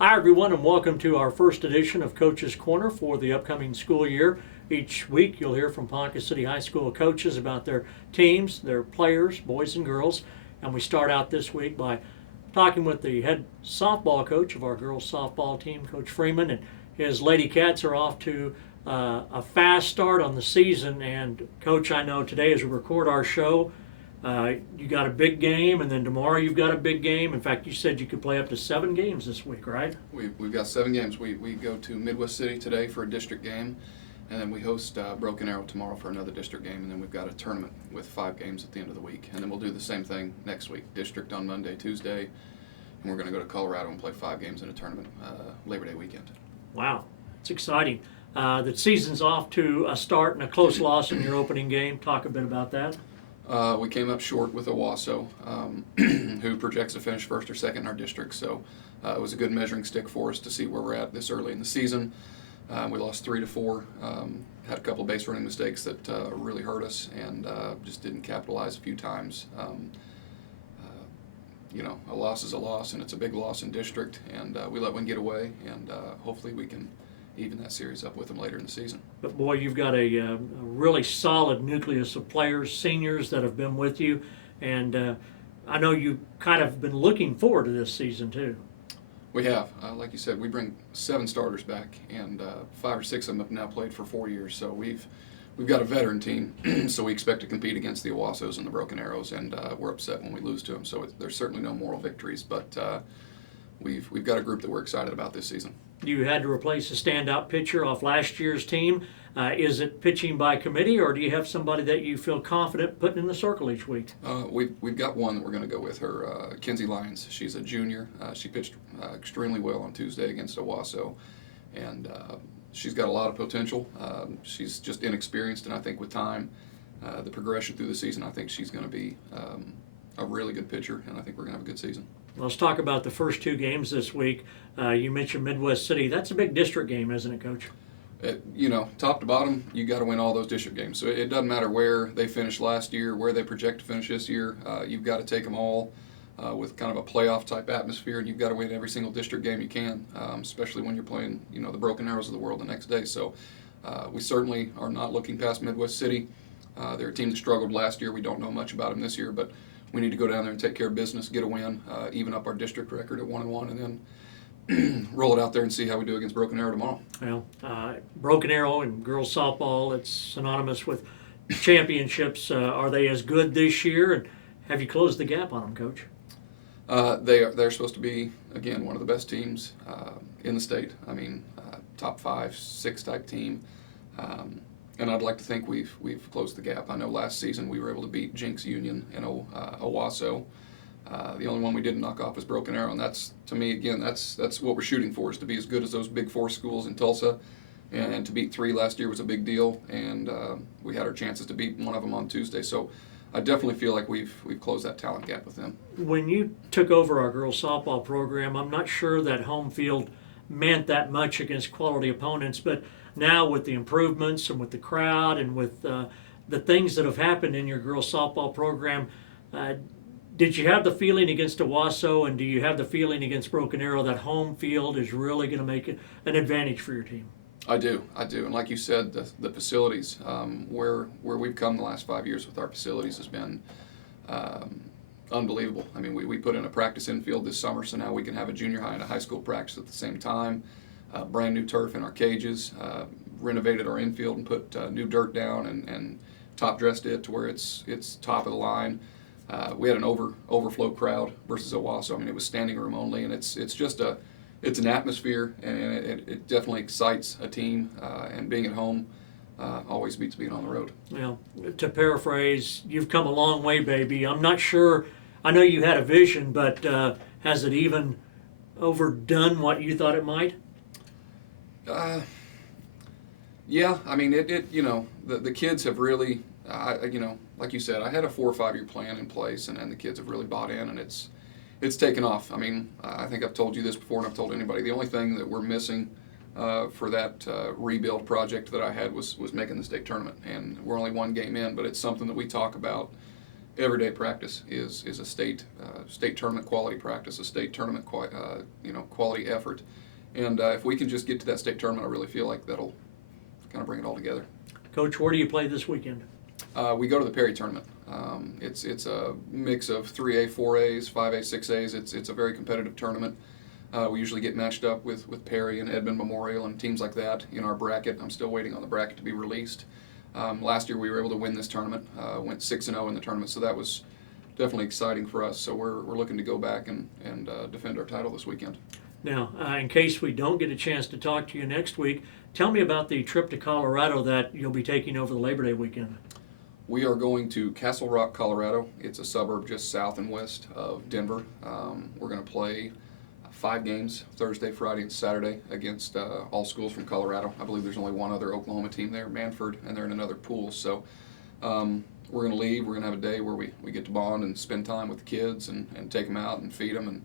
Hi, everyone, and welcome to our first edition of Coach's Corner for the upcoming school year. Each week, you'll hear from Ponca City High School coaches about their teams, their players, boys and girls. And we start out this week by talking with the head softball coach of our girls softball team, Coach Freeman, and his Lady Cats are off to a fast start on the season. And Coach, I know today as we record our show, you got a big game, and then tomorrow you've got a big game. In fact, you said you could play up to 7 games this week, right? We've got 7 games. We go to Midwest City today for a district game, and then we host Broken Arrow tomorrow for another district game, and then we've got a tournament with 5 games at the end of the week. And then we'll do the same thing next week, district on Monday, Tuesday, and we're going to go to Colorado and play 5 games in a tournament Labor Day weekend. Wow, it's exciting. The season's off to a start and a close loss in your opening game. Talk a bit about that. We came up short with Owasso, who projects to finish first or second in our district. So it was a good measuring stick for us to see where we're at this early in the season. We lost 3-4. Had a couple of base running mistakes that really hurt us, and just didn't capitalize a few times. A loss is a loss, and it's a big loss in district. And we let one get away, and hopefully we can even that series up with them later in the season. But boy, you've got a really solid nucleus of players, seniors that have been with you, and I know you kind of been looking forward to this season too. We have, like you said, we bring 7 starters back, and 5 or 6 of them have now played for 4 years. So we've got a veteran team, so we expect to compete against the Owassos and the Broken Arrows, and we're upset when we lose to them. So there's certainly no moral victories, but we've got a group that we're excited about this season. You had to replace a standout pitcher off last year's team. Is it pitching by committee, or do you have somebody that you feel confident putting in the circle each week? We've got one that we're going to go with her, Kinsey Lyons. She's a junior. She pitched extremely well on Tuesday against Owasso, and she's got a lot of potential. She's just inexperienced, and I think with time, the progression through the season, I think she's going to be a really good pitcher, and I think we're going to have a good season. Let's talk about the first 2 games this week. You mentioned Midwest City. That's a big district game, isn't it, Coach? Top to bottom, you got to win all those district games. So it doesn't matter where they finished last year, where they project to finish this year. You've got to take them all with kind of a playoff type atmosphere, and you've got to win every single district game you can, especially when you're playing, the Broken Arrows of the world the next day. So we certainly are not looking past Midwest City. They're a team that struggled last year. We don't know much about them this year, but we need to go down there and take care of business, get a win, even up our district record at 1-1, and then roll it out there and see how we do against Broken Arrow tomorrow. Well, Broken Arrow and girls softball, it's synonymous with championships. Are they as good this year? And have you closed the gap on them, Coach? They're supposed to be, again, one of the best teams in the state. I mean, top 5, 6 type team. And I'd like to think we've closed the gap. I know last season we were able to beat Jinx Union and Owasso. The only one we didn't knock off was Broken Arrow, and that's, to me, again, that's what we're shooting for, is to be as good as those Big 4 schools in Tulsa. And to beat 3 last year was a big deal, and we had our chances to beat one of them on Tuesday. So I definitely feel like we've closed that talent gap with them. When you took over our girls softball program, I'm not sure that home field meant that much against quality opponents, but now with the improvements and with the crowd and with the things that have happened in your girls softball program, did you have the feeling against Owasso, and do you have the feeling against Broken Arrow that home field is really going to make it an advantage for your team? I do, and like you said, the facilities, where we've come the last 5 years with our facilities has been unbelievable. I mean, we put in a practice infield this summer, so now we can have a junior high and a high school practice at the same time. Brand new turf in our cages, renovated our infield and put new dirt down and top dressed it to where it's top of the line. We had an overflow crowd versus Owasso. I mean, it was standing room only, and it's just it's an atmosphere, and it definitely excites a team. And being at home always beats being on the road. Well, to paraphrase, you've come a long way, baby. I'm not sure. I know you had a vision, but has it even overdone what you thought it might? Yeah. I mean, the kids have really. Like you said, I had a 4 or 5 year plan in place, and the kids have really bought in, and it's taken off. I mean, I think I've told you this before, and I've told anybody. The only thing that we're missing for that rebuild project that I had was making the state tournament, and we're only 1 game in, but it's something that we talk about everyday practice is a state tournament quality practice, a state tournament quality effort. And if we can just get to that state tournament, I really feel like that'll kind of bring it all together. Coach, where do you play this weekend? We go to the Perry tournament. It's a mix of 3A, 4As, 5A, 6As. It's a very competitive tournament. We usually get matched up with Perry and Edmond Memorial and teams like that in our bracket. I'm still waiting on the bracket to be released. Last year we were able to win this tournament, went 6-0 in the tournament, so that was definitely exciting for us. So we're looking to go back and defend our title this weekend. Now, in case we don't get a chance to talk to you next week, tell me about the trip to Colorado that you'll be taking over the Labor Day weekend. We are going to Castle Rock, Colorado. It's a suburb just south and west of Denver. We're going to play 5 games, Thursday, Friday, and Saturday, against all schools from Colorado. I believe there's only one other Oklahoma team there, Manford, and they're in another pool. So we're going to leave. We're going to have a day where we get to bond and spend time with the kids and take them out and feed them and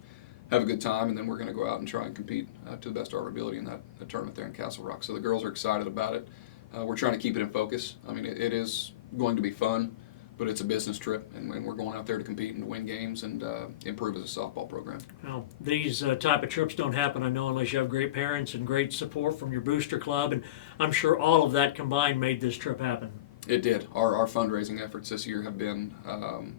have a good time, and then we're going to go out and try and compete to the best of our ability in that tournament there in Castle Rock. So the girls are excited about it. We're trying to keep it in focus. I mean, it is going to be fun, but it's a business trip, and we're going out there to compete and to win games and improve as a softball program. Well, these type of trips don't happen, I know, unless you have great parents and great support from your booster club, and I'm sure all of that combined made this trip happen. It did. Our fundraising efforts this year have been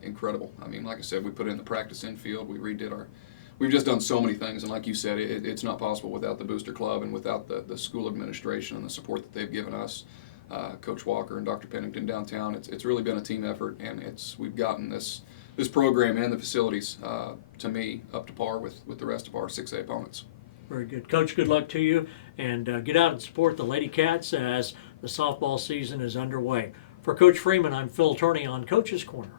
incredible. I mean, like I said, we put in the practice infield. We've just done so many things, and like you said, it's not possible without the booster club and without the school administration and the support that they've given us. Coach Walker and Dr. Pennington downtown. It's really been a team effort, and we've gotten this program and the facilities to me up to par with the rest of our 6A opponents. Very good. Coach, good luck to you, and get out and support the Lady Cats as the softball season is underway. For Coach Freeman, I'm Phil Turney on Coach's Corner.